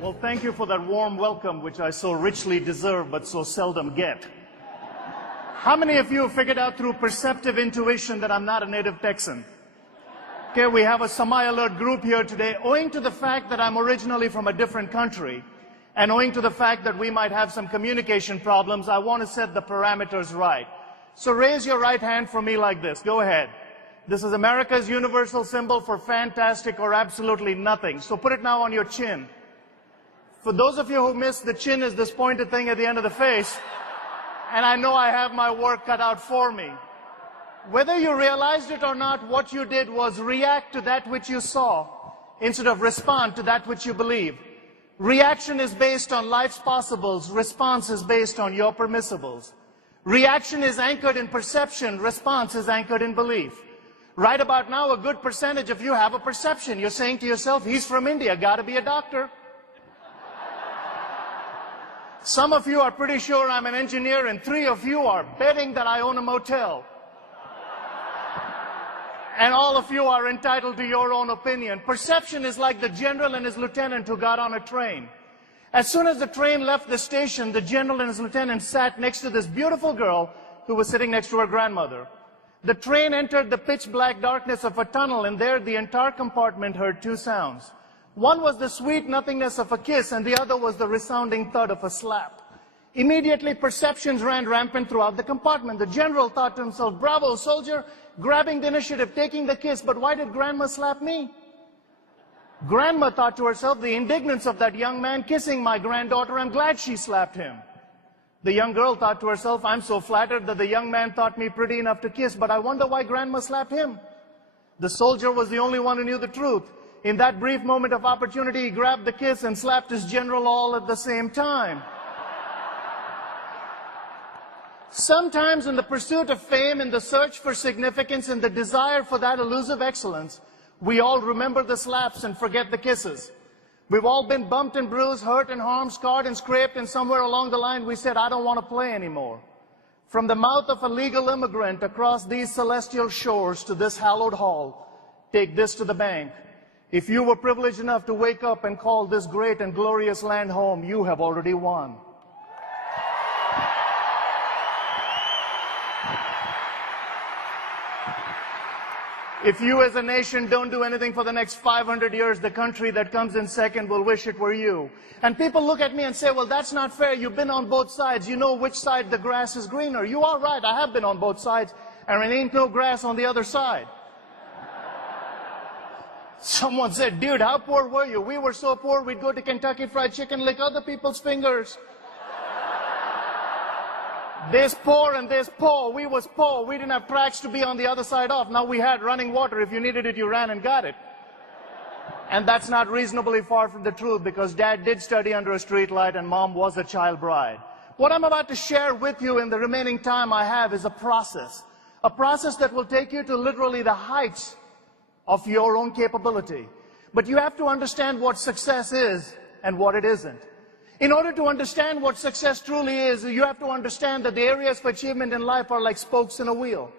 Well, thank you for that warm welcome, which I so richly deserve but so seldom get. How many of you have figured out through perceptive intuition that I'm not a native Texan? Okay, we have a semi-alert group here today. Owing to the fact that I'm originally from a different country, and owing to the fact that we might have some communication problems, I want to set the parameters right. So raise your right hand for me like this. Go ahead. This is America's universal symbol for fantastic or absolutely nothing. So put it now on your chin. For those of you who missed, the chin is this pointed thing at the end of the face. And I know I have my work cut out for me. Whether you realized it or not, what you did was react to that which you saw instead of respond to that which you believe. Reaction is based on life's possibles. Response is based on your permissibles. Reaction is anchored in perception. Response is anchored in belief. Right about now, a good percentage of you have a perception. You're saying to yourself, he's from India, gotta be a doctor. Some of you are pretty sure I'm an engineer, and 3 of you are betting that I own a motel. And all of you are entitled to your own opinion. Perception is like the general and his lieutenant who got on a train. As soon as the train left the station, the general and his lieutenant sat next to this beautiful girl who was sitting next to her grandmother. The train entered the pitch black darkness of a tunnel, and there the entire compartment heard 2 sounds. One was the sweet nothingness of a kiss, and the other was the resounding thud of a slap. Immediately, perceptions ran rampant throughout the compartment. The general thought to himself, bravo, soldier, grabbing the initiative, taking the kiss, but why did Grandma slap me? Grandma thought to herself, the indignance of that young man kissing my granddaughter, I'm glad she slapped him. The young girl thought to herself, I'm so flattered that the young man thought me pretty enough to kiss, but I wonder why Grandma slapped him. The soldier was the only one who knew the truth. In that brief moment of opportunity, he grabbed the kiss and slapped his general all at the same time. Sometimes in the pursuit of fame, in the search for significance, in the desire for that elusive excellence, we all remember the slaps and forget the kisses. We've all been bumped and bruised, hurt and harmed, scarred and scraped, and somewhere along the line we said, I don't want to play anymore. From the mouth of a legal immigrant across these celestial shores to this hallowed hall, take this to the bank. If you were privileged enough to wake up and call this great and glorious land home, you have already won. If you as a nation don't do anything for the next 500 years, the country that comes in second will wish it were you. And people look at me and say, well, that's not fair. You've been on both sides. You know which side the grass is greener. You are right. I have been on both sides, and there ain't no grass on the other side. Someone said, dude, how poor were you? We were so poor, we'd go to Kentucky Fried Chicken, lick other people's fingers. This poor and this poor. We was poor. We didn't have tracks to be on the other side of. Now we had running water. If you needed it, you ran and got it. And that's not reasonably far from the truth, because Dad did study under a street light and Mom was a child bride. What I'm about to share with you in the remaining time I have is a process that will take you to literally the heights of your own capability. But you have to understand what success is and what it isn't. In order to understand what success truly is, you have to understand that the areas for achievement in life are like spokes in a wheel.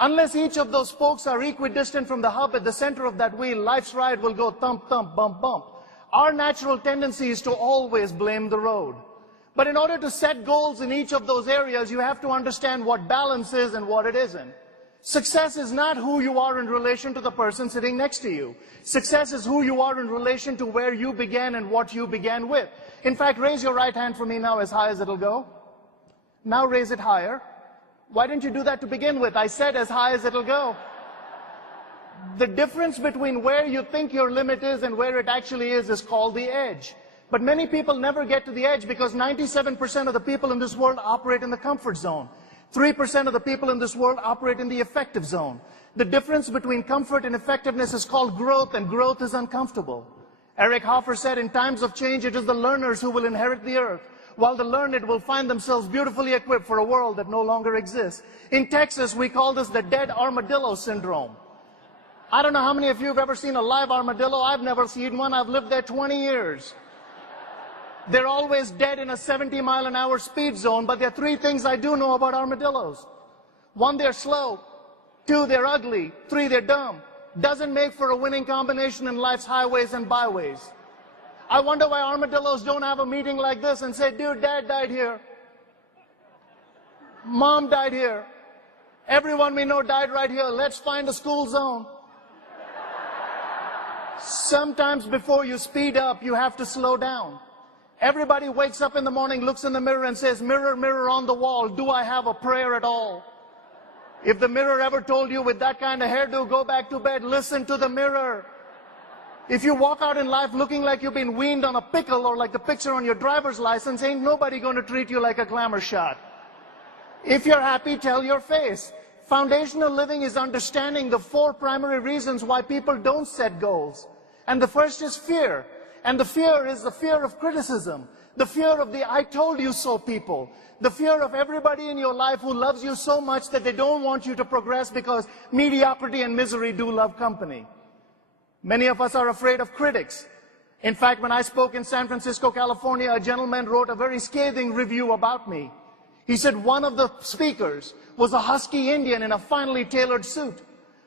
Unless each of those spokes are equidistant from the hub at the center of that wheel, life's ride will go thump, thump, bump, bump. Our natural tendency is to always blame the road. But in order to set goals in each of those areas, you have to understand what balance is and what it isn't. Success is not who you are in relation to the person sitting next to you. Success is who you are in relation to where you began and what you began with. In fact, raise your right hand for me now as high as it'll go. Now raise it higher. Why didn't you do that to begin with? I said as high as it'll go. The difference between where you think your limit is and where it actually is called the edge. But many people never get to the edge because 97% of the people in this world operate in the comfort zone. 3% of the people in this world operate in the effective zone. The difference between comfort and effectiveness is called growth, and growth is uncomfortable. Eric Hoffer said, in times of change, it is the learners who will inherit the earth, while the learned will find themselves beautifully equipped for a world that no longer exists. In Texas, we call this the dead armadillo syndrome. I don't know how many of you have ever seen a live armadillo. I've never seen one. I've lived there 20 years. They're always dead in a 70-mile-an-hour speed zone, but there are 3 things I do know about armadillos. 1, they're slow. 2, they're ugly. 3, they're dumb. Doesn't make for a winning combination in life's highways and byways. I wonder why armadillos don't have a meeting like this and say, dude, dad died here. Mom died here. Everyone we know died right here. Let's find a school zone. Sometimes before you speed up, you have to slow down. Everybody wakes up in the morning, looks in the mirror and says, mirror, mirror on the wall, do I have a prayer at all? If the mirror ever told you with that kind of hairdo, go back to bed, listen to the mirror. If you walk out in life looking like you've been weaned on a pickle or like the picture on your driver's license, ain't nobody going to treat you like a glamour shot. If you're happy, tell your face. Foundational living is understanding the 4 primary reasons why people don't set goals. And the first is fear. And the fear is the fear of criticism. The fear of the I told you so people. The fear of everybody in your life who loves you so much that they don't want you to progress because mediocrity and misery do love company. Many of us are afraid of critics. In fact, when I spoke in San Francisco, California, a gentleman wrote a very scathing review about me. He said one of the speakers was a husky Indian in a finely tailored suit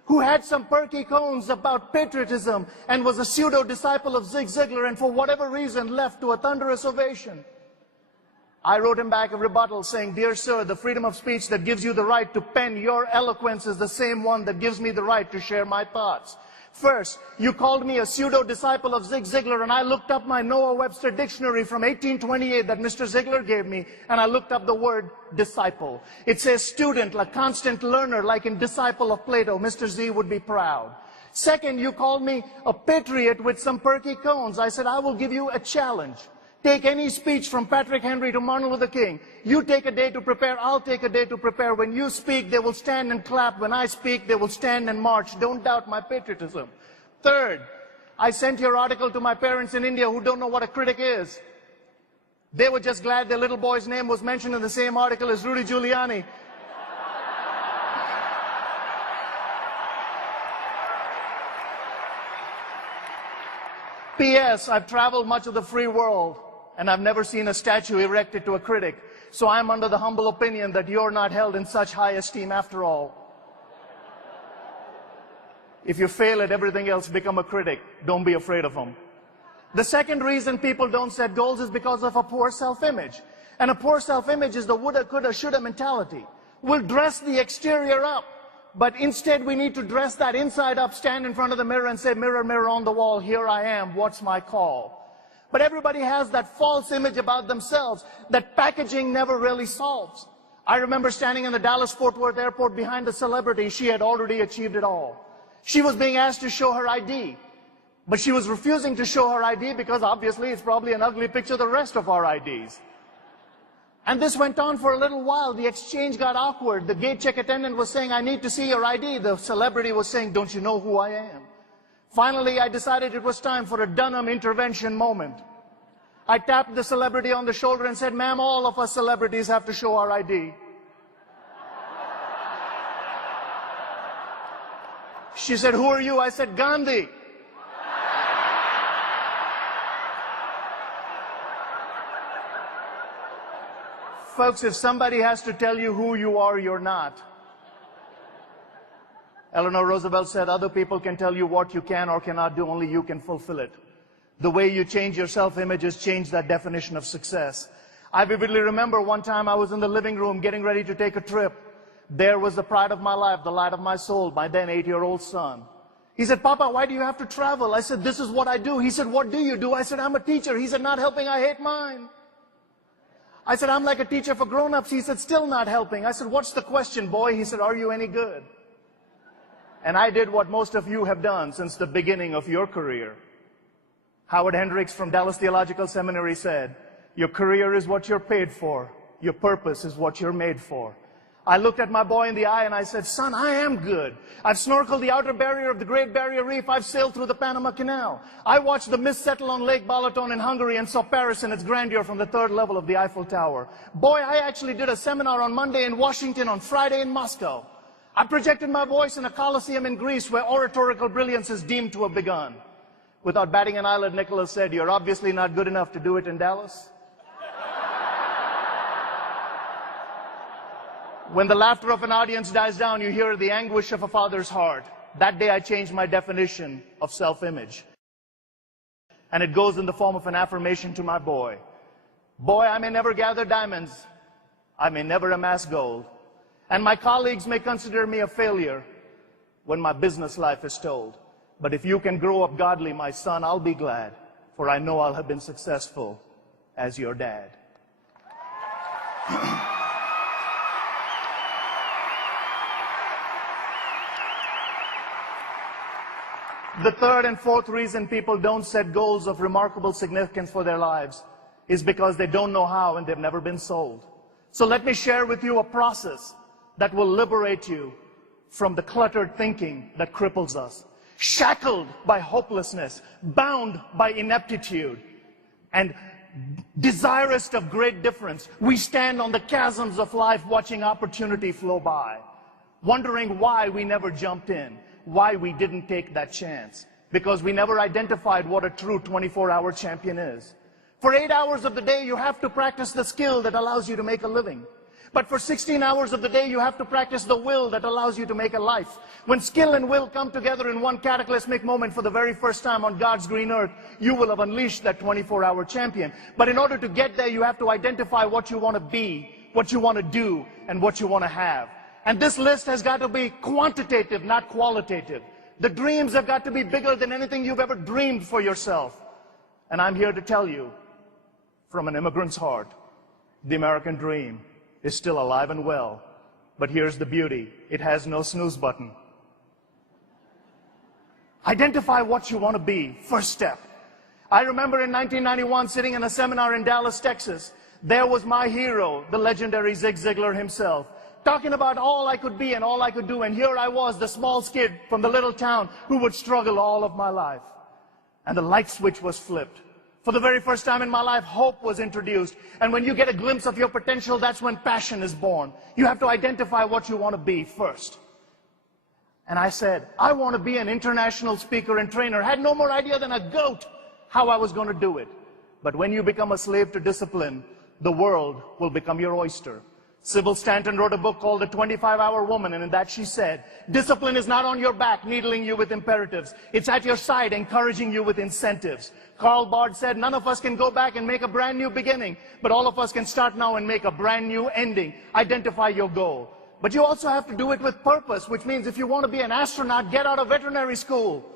who had some perky cones about patriotism and was a pseudo-disciple of Ziggler and for whatever reason left to a thunderous ovation. I wrote him back a rebuttal saying, dear sir, the freedom of speech that gives you the right to pen your eloquence is the same one that gives me the right to share my thoughts. First, you called me a pseudo-disciple of Ziggler, and I looked up my Noah Webster dictionary from 1828 that Mr. Ziggler gave me, and I looked up the word disciple. It says student, like constant learner, like in Disciple of Plato. Mr. Z would be proud. Second, you called me a patriot with some perky cones. I said, I will give you a challenge. Take any speech from Patrick Henry to Martin Luther King. You take a day to prepare, I'll take a day to prepare. When you speak, they will stand and clap. When I speak, they will stand and march. Don't doubt my patriotism. Third, I sent your article to my parents in India who don't know what a critic is. They were just glad their little boy's name was mentioned in the same article as Rudy Giuliani. P.S. I've traveled much of the free world, and I've never seen a statue erected to a critic. So I'm under the humble opinion that you're not held in such high esteem after all. If you fail at everything else, become a critic. Don't be afraid of them. The second reason people don't set goals is because of a poor self-image. And a poor self-image is the woulda, coulda, shoulda mentality. We'll dress the exterior up, but instead we need to dress that inside up, stand in front of the mirror and say, mirror, mirror on the wall, here I am, what's my call? But everybody has that false image about themselves that packaging never really solves. I remember standing in the Dallas-Fort Worth airport behind a celebrity. She had already achieved it all. She was being asked to show her ID, but she was refusing to show her ID because obviously it's probably an ugly picture of the rest of our IDs. And this went on for a little while. The exchange got awkward. The gate check attendant was saying, I need to see your ID. The celebrity was saying, don't you know who I am? Finally, I decided it was time for a Dhanam intervention moment. I tapped the celebrity on the shoulder and said, ma'am, all of us celebrities have to show our ID. She said, who are you? I said, Gandhi. Folks, if somebody has to tell you who you are, you're not. Eleanor Roosevelt said, other people can tell you what you can or cannot do, only you can fulfill it. The way you change your self-image is change that definition of success. I vividly remember one time I was in the living room getting ready to take a trip. There was the pride of my life, the light of my soul, my then 8-year-old son. He said, Papa, why do you have to travel? I said, this is what I do. He said, what do you do? I said, I'm a teacher. He said, not helping, I hate mine. I said, I'm like a teacher for grown-ups. He said, still not helping. I said, what's the question, boy? He said, are you any good? And I did what most of you have done since the beginning of your career. Howard Hendricks from Dallas Theological Seminary said, your career is what you're paid for. Your purpose is what you're made for. I looked at my boy in the eye and I said, son, I am good. I've snorkeled the outer barrier of the Great Barrier Reef. I've sailed through the Panama Canal. I watched the mist settle on Lake Balaton in Hungary and saw Paris in its grandeur from the 3rd level of the Eiffel Tower. Boy, I actually did a seminar on Monday in Washington, on Friday in Moscow. I projected my voice in a coliseum in Greece where oratorical brilliance is deemed to have begun. Without batting an eyelid, Nicholas said, you're obviously not good enough to do it in Dallas. When the laughter of an audience dies down, you hear the anguish of a father's heart. That day I changed my definition of self-image. And it goes in the form of an affirmation to my boy. Boy, I may never gather diamonds. I may never amass gold. And my colleagues may consider me a failure when my business life is told. But if you can grow up godly, my son, I'll be glad, for I know I'll have been successful as your dad. The third and fourth reason people don't set goals of remarkable significance for their lives is because they don't know how and they've never been sold. So let me share with you a process that will liberate you from the cluttered thinking that cripples us. Shackled by hopelessness, bound by ineptitude, and desirous of great difference, we stand on the chasms of life watching opportunity flow by, wondering why we never jumped in, why we didn't take that chance, because we never identified what a true 24-hour champion is. For 8 hours of the day, you have to practice the skill that allows you to make a living. But for 16 hours of the day, you have to practice the will that allows you to make a life. When skill and will come together in one cataclysmic moment for the very first time on God's green earth, you will have unleashed that 24-hour champion. But in order to get there, you have to identify what you want to be, what you want to do, and what you want to have. And this list has got to be quantitative, not qualitative. The dreams have got to be bigger than anything you've ever dreamed for yourself. And I'm here to tell you, from an immigrant's heart, the American dream is still alive and well. But here's the beauty. It has no snooze button. Identify what you want to be. First step. I remember in 1991 sitting in a seminar in Dallas, Texas. There was my hero, the legendary Zig Ziggler himself, talking about all I could be and all I could do. And here I was, the small kid from the little town who would struggle all of my life. And the light switch was flipped. For the very first time in my life, hope was introduced. And when you get a glimpse of your potential, that's when passion is born. You have to identify what you want to be first. And I said, I want to be an international speaker and trainer. Had no more idea than a goat how I was going to do it. But when you become a slave to discipline, the world will become your oyster. Sybil Stanton wrote a book called The 25-Hour Woman, and in that she said, discipline is not on your back, needling you with imperatives. It's at your side, encouraging you with incentives. Karl Barth said, none of us can go back and make a brand new beginning, but all of us can start now and make a brand new ending. Identify your goal. But you also have to do it with purpose, which means if you want to be an astronaut, get out of veterinary school.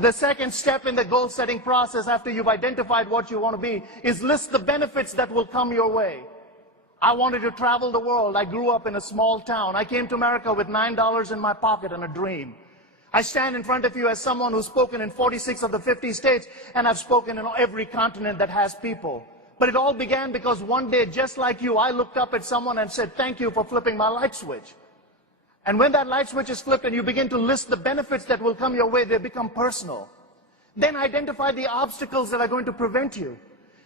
The second step in the goal-setting process after you've identified what you want to be is list the benefits that will come your way. I wanted to travel the world. I grew up in a small town. I came to America with $9 in my pocket and a dream. I stand in front of you as someone who's spoken in 46 of the 50 states, and I've spoken in every continent that has people. But it all began because one day, just like you, I looked up at someone and said, thank you for flipping my light switch. And when that light switch is flipped and you begin to list the benefits that will come your way, they become personal. Then identify the obstacles that are going to prevent you.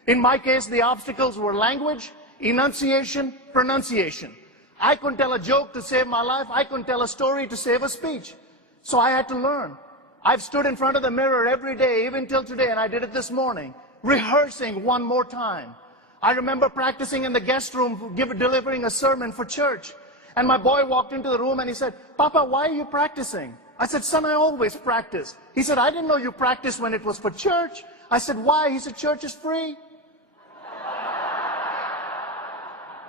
In my case, the obstacles were language, enunciation, pronunciation. I couldn't tell a joke to save my life. I couldn't tell a story to save a speech. So I had to learn. I've stood in front of the mirror every day, even till today, and I did it this morning, rehearsing one more time. I remember practicing in the guest room, delivering a sermon for church. And my boy walked into the room and he said, Papa, why are you practicing? I said, son, I always practice. He said, I didn't know you practiced when it was for church. I said, why? He said, church is free.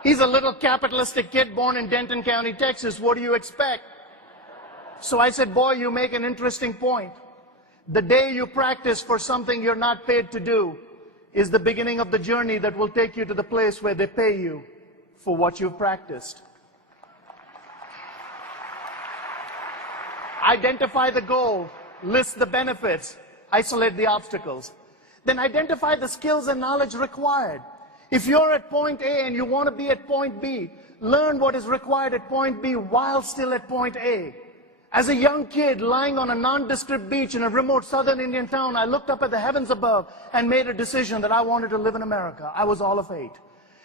He's a little capitalistic kid born in Denton County, Texas. What do you expect? So I said, boy, you make an interesting point. The day you practice for something you're not paid to do is the beginning of the journey that will take you to the place where they pay you for what you've practiced. Identify the goal, list the benefits, isolate the obstacles. Then identify the skills and knowledge required. If you're at point A and you want to be at point B, learn what is required at point B while still at point A. As a young kid lying on a nondescript beach in a remote southern Indian town, I looked up at the heavens above and made a decision that I wanted to live in America. I was all of 8.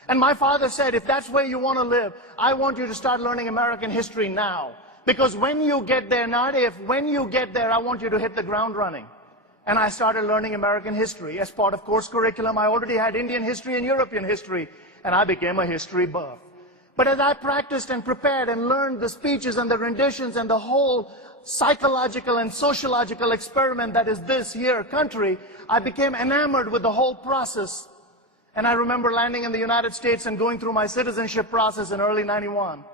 And my father said, if that's where you want to live, I want you to start learning American history now. Because when you get there, not if, when you get there, I want you to hit the ground running. And I started learning American history. As part of course curriculum, I already had Indian history and European history, and I became a history buff. But as I practiced and prepared and learned the speeches and the renditions and the whole psychological and sociological experiment that is this here country, I became enamored with the whole process. And I remember landing in the United States and going through my citizenship process in early '91.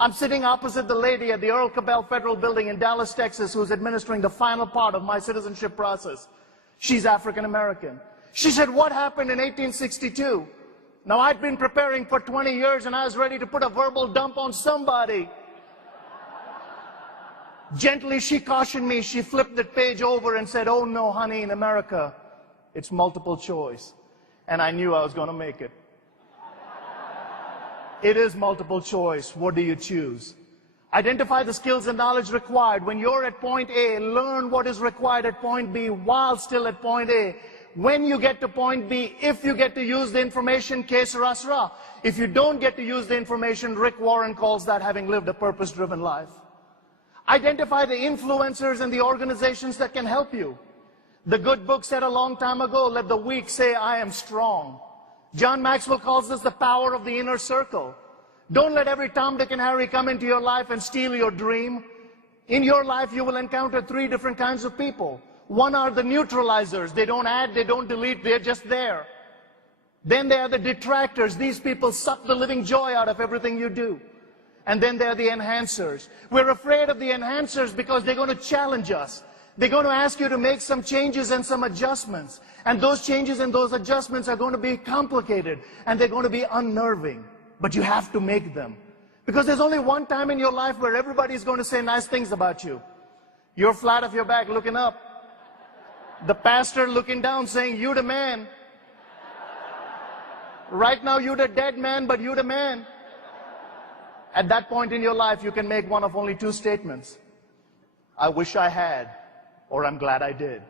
I'm sitting opposite the lady at the Earl Cabell Federal Building in Dallas, Texas, who's administering the final part of my citizenship process. She's African American. She said, "What happened in 1862? Now, I'd been preparing for 20 years and I was ready to put a verbal dump on somebody. Gently, she cautioned me. She flipped the page over and said, "Oh no, honey, in America, it's multiple choice." And I knew I was going to make it. It is multiple choice. What do you choose? Identify the skills and knowledge required. When you're at point A, learn what is required at point B while still at point A. When you get to point B, if you get to use the information, que sera, sera. If you don't get to use the information, Rick Warren calls that having lived a purpose-driven life. Identify the influencers and the organizations that can help you. The good book said a long time ago, let the weak say, "I am strong." John Maxwell calls this the power of the inner circle. Don't let every Tom, Dick, and Harry come into your life and steal your dream. In your life, you will encounter 3 different kinds of people. One are the neutralizers. They don't add, they don't delete, they're just there. Then there are the detractors. These people suck the living joy out of everything you do. And then there are the enhancers. We're afraid of the enhancers because they're going to challenge us. They're going to ask you to make some changes and some adjustments. And those changes and those adjustments are going to be complicated. And they're going to be unnerving. But you have to make them. Because there's only one time in your life where everybody's going to say nice things about you. You're flat off your back looking up. The pastor looking down saying, "You the man." Right now you're the dead man, but you the man. At that point in your life, you can make one of only 2 statements. I wish I had, or I'm glad I did.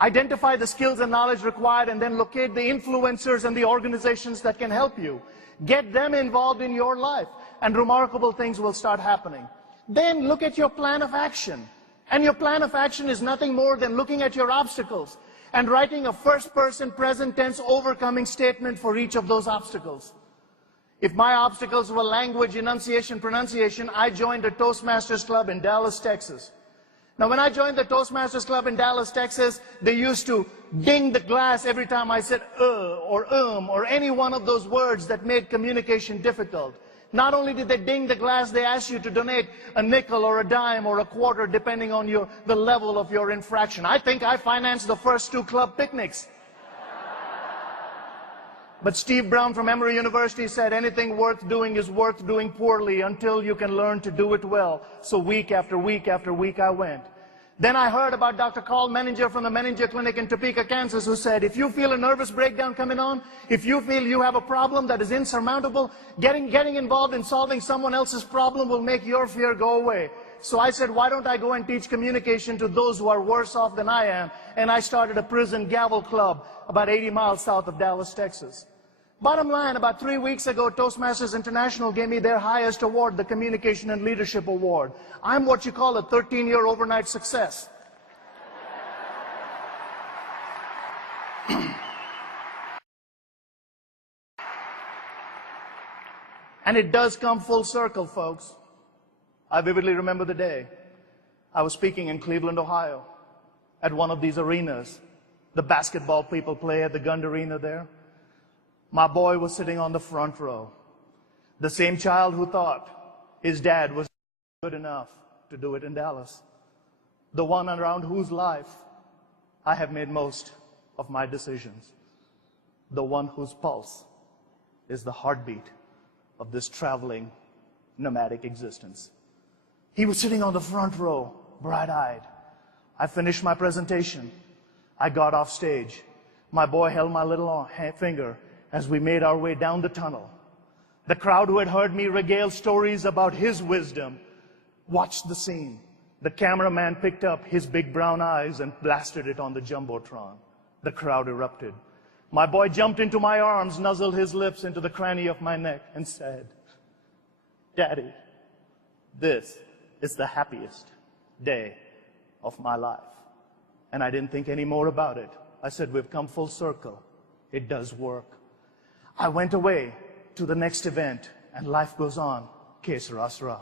Identify the skills and knowledge required and then locate the influencers and the organizations that can help you. Get them involved in your life and remarkable things will start happening. Then look at your plan of action. And your plan of action is nothing more than looking at your obstacles and writing a first-person present tense overcoming statement for each of those obstacles. If my obstacles were language, enunciation, pronunciation, I joined a Toastmasters club in Dallas, Texas. Now, when I joined the Toastmasters club in Dallas, Texas, they used to ding the glass every time I said or or any one of those words that made communication difficult. Not only did they ding the glass, they asked you to donate a nickel or a dime or a quarter, depending on the level of your infraction. I think I financed the first 2 club picnics. But Steve Brown from Emory University said anything worth doing is worth doing poorly until you can learn to do it well. So week after week after week I went. Then I heard about Dr. Carl Menninger from the Menninger Clinic in Topeka, Kansas, who said, if you feel a nervous breakdown coming on, if you feel you have a problem that is insurmountable, getting involved in solving someone else's problem will make your fear go away. So I said, why don't I go and teach communication to those who are worse off than I am? And I started a prison gavel club about 80 miles south of Dallas, Texas. Bottom line, about 3 weeks ago, Toastmasters International gave me their highest award, the Communication and Leadership Award. I'm what you call a 13-year overnight success. And it does come full circle, folks. I vividly remember the day. I was speaking in Cleveland, Ohio, at one of these arenas. The basketball people play at the Gund Arena there. My boy was sitting on the front row. The same child who thought his dad was good enough to do it in Dallas. The one around whose life I have made most of my decisions. The one whose pulse is the heartbeat of this traveling, nomadic existence. He was sitting on the front row, bright-eyed. I finished my presentation. I got off stage. My boy held my little finger as we made our way down the tunnel. The crowd who had heard me regale stories about his wisdom watched the scene. The cameraman picked up his big brown eyes and blasted it on the Jumbotron. The crowd erupted. My boy jumped into my arms, nuzzled his lips into the cranny of my neck, and said, "Daddy, this is the happiest day of my life." And I didn't think any more about it. I said, we've come full circle. It does work. I went away to the next event, and life goes on. Que sera, sera.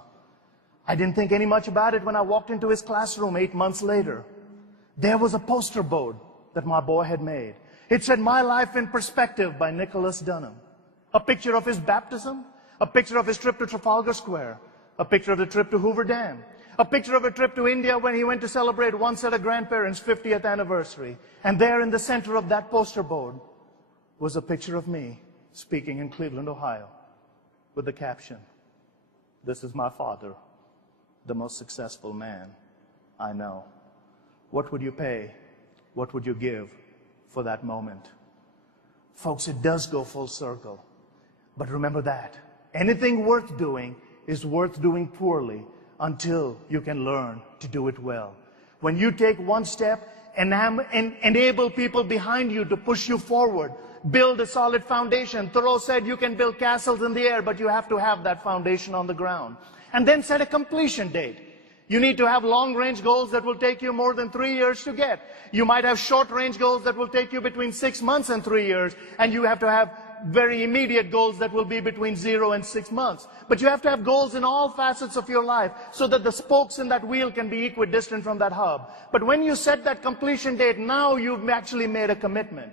I didn't think any much about it when I walked into his classroom 8 months later. There was a poster board that my boy had made. It said, "My Life in Perspective" by Nicholas Dhanam. A picture of his baptism, a picture of his trip to Trafalgar Square, a picture of the trip to Hoover Dam, a picture of a trip to India when he went to celebrate one set of grandparents' 50th anniversary. And there in the center of that poster board was a picture of me speaking in Cleveland, Ohio, with the caption, "This is my father, the most successful man I know." What would you pay? What would you give for that moment? Folks, it does go full circle. But remember that anything worth doing is worth doing poorly until you can learn to do it well. When you take one step and enable people behind you to push you forward, build a solid foundation. Thoreau said you can build castles in the air, but you have to have that foundation on the ground. And then set a completion date. You need to have long-range goals that will take you more than 3 years to get. You might have short-range goals that will take you between 6 months and 3 years, and you have to have very immediate goals that will be between 0 and 6 months. But you have to have goals in all facets of your life so that the spokes in that wheel can be equidistant from that hub. But when you set that completion date, now you've actually made a commitment.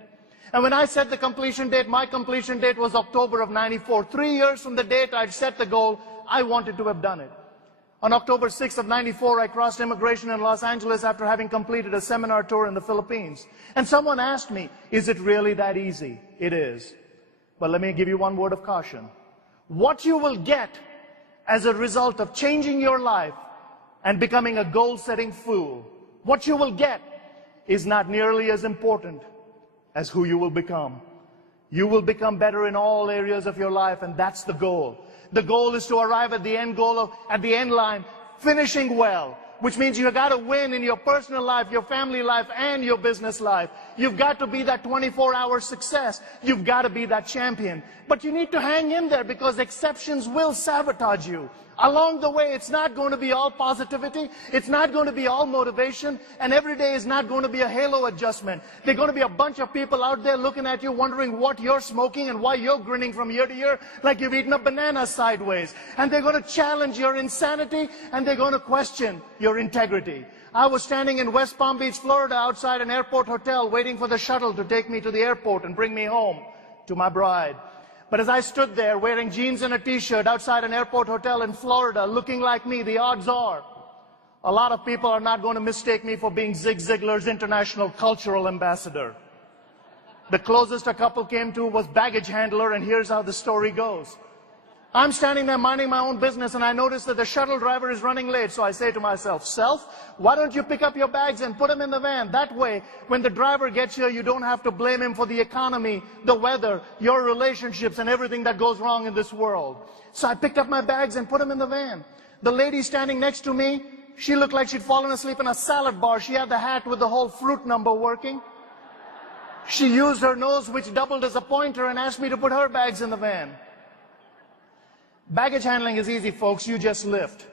And when I set the completion date, my completion date was October of '94. 3 years from the date I'd set the goal, I wanted to have done it. On October 6th of '94, I crossed immigration in Los Angeles after having completed a seminar tour in the Philippines. And someone asked me, "Is it really that easy?" It is. But let me give you one word of caution. What you will get as a result of changing your life and becoming a goal-setting fool, what you will get is not nearly as important as who you will become. You will become better in all areas of your life, and that's the goal. The goal is to arrive at the end goal, at the end line, finishing well, which means you've got to win in your personal life, your family life, and your business life. You've got to be that 24-hour success. You've got to be that champion. But you need to hang in there because exceptions will sabotage you. Along the way, it's not going to be all positivity. It's not going to be all motivation. And every day is not going to be a halo adjustment. There are going to be a bunch of people out there looking at you, wondering what you're smoking and why you're grinning from year to year like you've eaten a banana sideways. And they're going to challenge your insanity, and they're going to question your integrity. I was standing in West Palm Beach, Florida, outside an airport hotel, waiting for the shuttle to take me to the airport and bring me home to my bride. But as I stood there wearing jeans and a t-shirt outside an airport hotel in Florida, looking like me, the odds are a lot of people are not going to mistake me for being Zig Ziglar's international cultural ambassador. The closest a couple came to was baggage handler, and here's how the story goes. I'm standing there minding my own business, and I notice that the shuttle driver is running late. So I say to myself, "Self, why don't you pick up your bags and put them in the van? That way, when the driver gets here, you don't have to blame him for the economy, the weather, your relationships, and everything that goes wrong in this world." So I picked up my bags and put them in the van. The lady standing next to me, she looked like she'd fallen asleep in a salad bar. She had the hat with the whole fruit number working. She used her nose, which doubled as a pointer, and asked me to put her bags in the van. Baggage handling is easy, folks. You just lift.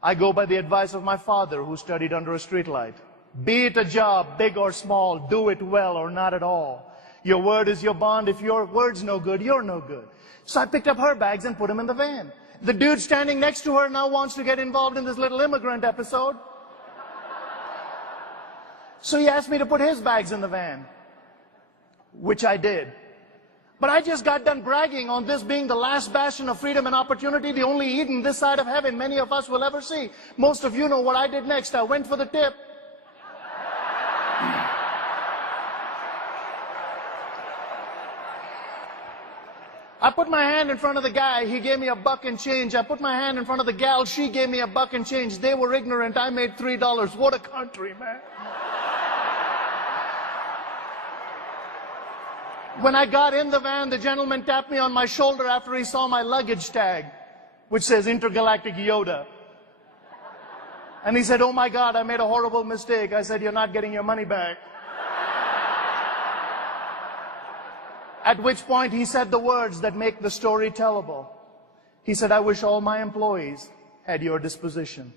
I go by the advice of my father, who studied under a streetlight. Be it a job, big or small, do it well or not at all. Your word is your bond. If your word's no good, you're no good. So I picked up her bags and put them in the van. The dude standing next to her now wants to get involved in this little immigrant episode. So he asked me to put his bags in the van, which I did. But I just got done bragging on this being the last bastion of freedom and opportunity, the only Eden this side of heaven many of us will ever see. Most of you know what I did next. I went for the tip. I put my hand in front of the guy. He gave me a buck and change. I put my hand in front of the gal. She gave me a buck and change. They were ignorant. I made $3. What a country, man. When I got in the van, the gentleman tapped me on my shoulder after he saw my luggage tag, which says Intergalactic Yoda. And he said, "Oh my God, I made a horrible mistake." I said, "You're not getting your money back." At which point he said the words that make the story tellable. He said, "I wish all my employees had your disposition."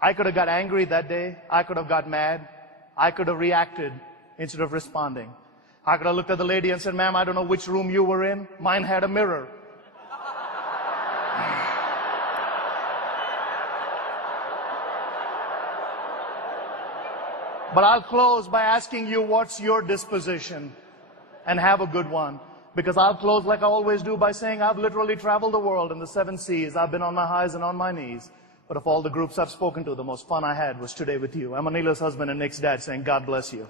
I could have got angry that day. I could have got mad. I could have reacted instead of responding. I could have looked at the lady and said, "Ma'am, I don't know which room you were in. Mine had a mirror." But I'll close by asking you, what's your disposition? And have a good one. Because I'll close like I always do by saying I've literally traveled the world in the 7 seas. I've been on my highs and on my knees. But of all the groups I've spoken to, the most fun I had was today with you. I'm Anila's husband and Nick's dad saying, God bless you.